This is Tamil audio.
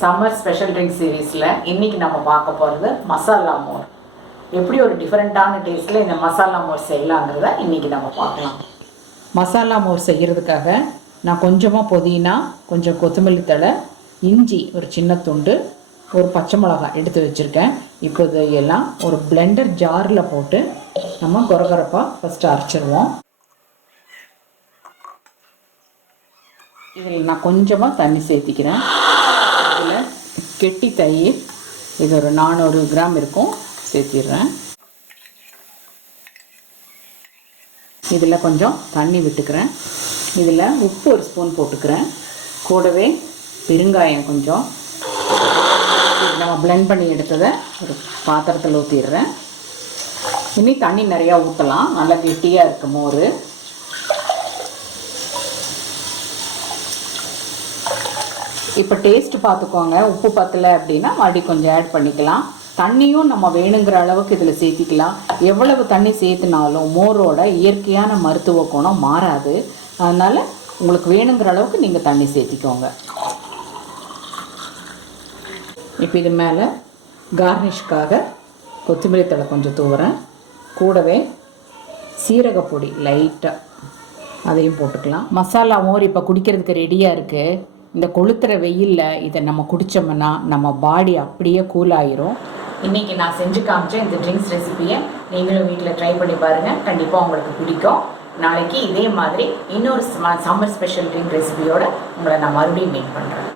சம்மர் ஸ்பெஷல் ட்ரிங்க் சீரீஸில் இன்றைக்கி நம்ம பார்க்க போகிறது மசாலா மோர். எப்படி ஒரு டிஃப்ரெண்ட்டான டேஸ்ட்டில் இந்த மசாலா மோர் செய்யலாங்கிறத இன்றைக்கி நம்ம பார்க்கலாம். மசாலா மோர் செய்கிறதுக்காக நான் கொஞ்சமாக புதினா, கொஞ்சம் கொத்தமல்லி தழை, இஞ்சி ஒரு சின்ன துண்டு, ஒரு பச்சை மிளகாய் எடுத்து வச்சுருக்கேன். இப்போ இதையெல்லாம் ஒரு பிளெண்டர் ஜாரில் போட்டு நம்ம கொரகொரப்பாக ஃபஸ்ட்டு அரைச்சிடுவோம். இதில் நான் கொஞ்சமாக தண்ணி சேர்த்திக்கிறேன். இதில் கெட்டி தயிர், இது ஒரு 400 கிராம் இருக்கும், சேர்த்திடுறேன். இதில் கொஞ்சம் தண்ணி விட்டுக்கிறேன். இதில் உப்பு ஒரு ஸ்பூன் போட்டுக்கிறேன். கூடவே பெருங்காயம் கொஞ்சம். நம்ம பிளெண்ட் பண்ணி எடுத்ததை ஒரு பாத்திரத்தில் ஊற்றிடுறேன். இனி தண்ணி நிறையா ஊற்றலாம், நல்லா கெட்டியாக இருக்கும் மோர். இப்போ டேஸ்ட் பார்த்துக்கோங்க, உப்பு பத்தலை அப்படின்னா மறுபடியும் கொஞ்சம் ஆட் பண்ணிக்கலாம். தண்ணியும் நம்ம வேணுங்கிற அளவுக்கு இதில் சேர்த்திக்கலாம். எவ்வளவு தண்ணி சேர்த்துனாலும் மோரோட இயற்கையான மருத்துவ குணம் மாறாது. அதனால் உங்களுக்கு வேணுங்கிற அளவுக்கு நீங்கள் தண்ணி சேர்த்திக்கோங்க. இப்போ இது மேலே கார்னிஷ்காக கொத்தமல்லி தழை கொஞ்சம் தூவுறேன். கூடவே சீரகப்பொடி லைட்டாக அதையும் போட்டுக்கலாம். மசாலா மோர் இப்போ குடிக்கிறதுக்கு ரெடியாக இருக்குது. இந்த கொளுத்துற வெயிலில் இதை நம்ம குடித்தோம்னா நம்ம பாடி அப்படியே கூலாயிரும். இன்றைக்கி நான் செஞ்சு காமிச்சேன் இந்த ட்ரிங்க்ஸ் ரெசிபியை நீங்களும் வீட்டில் ட்ரை பண்ணி பாருங்கள், கண்டிப்பாக உங்களுக்கு பிடிக்கும். நாளைக்கு இதே மாதிரி இன்னொரு சம்மர் ஸ்பெஷல் ட்ரிங்க் ரெசிபியோடு உங்களை நான் மறுபடியும் மீட் பண்ணுறேன்.